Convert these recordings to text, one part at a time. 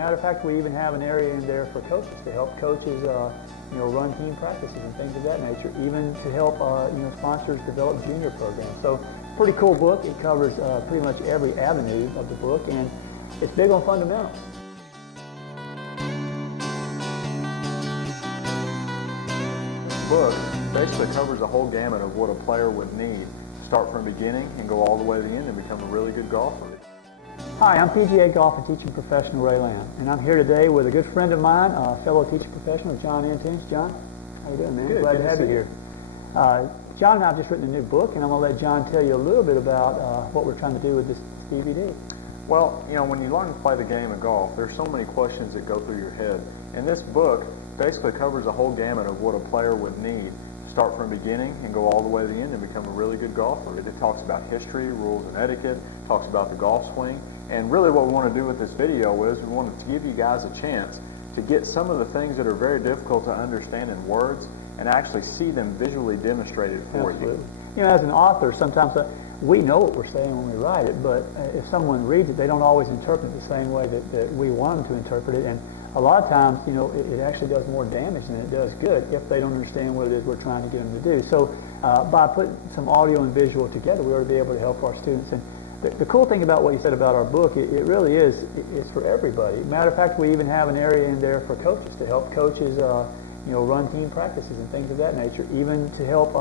Matter of fact, we even have an area in there for coaches to help coaches, run team practices and things of that nature, even to help, sponsors develop junior programs. So, pretty cool book. It covers pretty much every avenue of the book, and it's big on fundamentals. This book basically covers the whole gamut of what a player would need to start from the beginning and go all the way to the end and become a really good golfer. Hi, I'm PGA golf and teaching professional Ray Lamb, and I'm here today with a good friend of mine, fellow teaching professional, John Antunes. John, how you doing, man? Good. Glad to have you here. John and I have just written a new book, and I'm going to let John tell you a little bit about what we're trying to do with this DVD. Well, when you learn to play the game of golf, there's so many questions that go through your head. And this book basically covers the whole gamut of what a player would need to start from the beginning and go all the way to the end and become a really good golfer. It talks about history, rules and etiquette, talks about the golf swing. And really what we want to do with this video is we wanted to give you guys a chance to get some of the things that are very difficult to understand in words and actually see them visually demonstrated for Absolutely. You know, as an author, sometimes we know what we're saying when we write it, but if someone reads it, they don't always interpret it the same way that we want them to interpret it. And a lot of times, it actually does more damage than it does good if they don't understand what it is we're trying to get them to do. So by putting some audio and visual together, we ought to be able to help our students. And the cool thing about what you said about our book, it really is, it's for everybody. Matter of fact, we even have an area in there for coaches to help coaches, run team practices and things of that nature, even to help,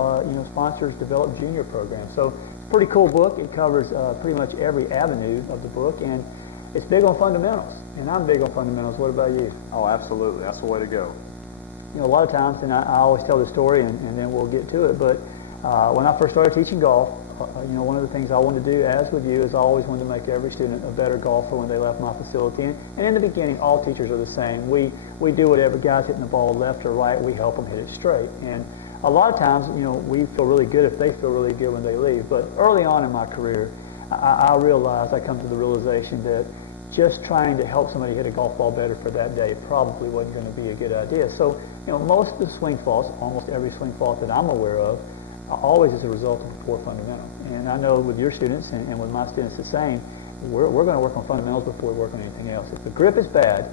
sponsors develop junior programs. So, pretty cool book. It covers pretty much every avenue of the book, and it's big on fundamentals. And I'm big on fundamentals. What about you? Oh, absolutely. That's the way to go. A lot of times, and I always tell the story, and then we'll get to it, but when I first started teaching golf, one of the things I wanted to do, as with you, is I always wanted to make every student a better golfer when they left my facility. And in the beginning, all teachers are the same. We do whatever. Guys hitting the ball left or right, we help them hit it straight. And a lot of times, we feel really good if they feel really good when they leave. But early on in my career, I come to the realization that just trying to help somebody hit a golf ball better for that day probably wasn't going to be a good idea. So, most of the swing faults, almost every swing fault that I'm aware of, always as a result of poor fundamentals. And I know with your students and with my students the same, we're going to work on fundamentals before we work on anything else. If the grip is bad,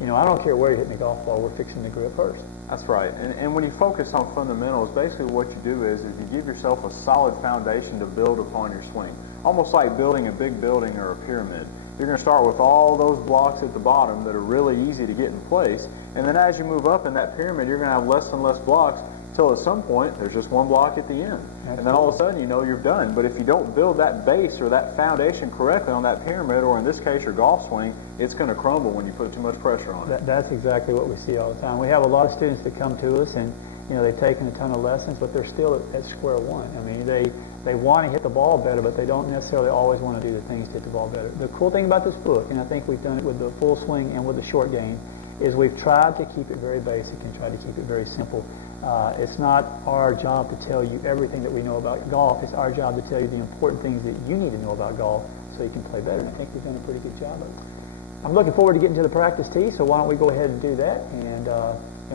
I don't care where you're hitting the golf ball, we're fixing the grip first. That's right. And when you focus on fundamentals, basically what you do is you give yourself a solid foundation to build upon your swing. Almost like building a big building or a pyramid. You're going to start with all those blocks at the bottom that are really easy to get in place. And then as you move up in that pyramid, you're going to have less and less blocks until at some point there's just one block at the end. Absolutely. And then all of a sudden you're done. But if you don't build that base or that foundation correctly on that pyramid, or in this case your golf swing, it's going to crumble when you put too much pressure on it. That's exactly what we see all the time. We have a lot of students that come to us and they've taken a ton of lessons, but they're still at square one. I mean, they want to hit the ball better, but they don't necessarily always want to do the things to hit the ball better. The cool thing about this book, and I think we've done it with the full swing and with the short game, is we've tried to keep it very basic and try to keep it very simple. It's not our job to tell you everything that we know about golf. It's our job to tell you the important things that you need to know about golf so you can play better. And I think we've done a pretty good job of it. I'm looking forward to getting to the practice tee, so why don't we go ahead and do that, and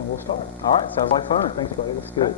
we'll start. All right, sounds like fun. Thanks, buddy. That's good.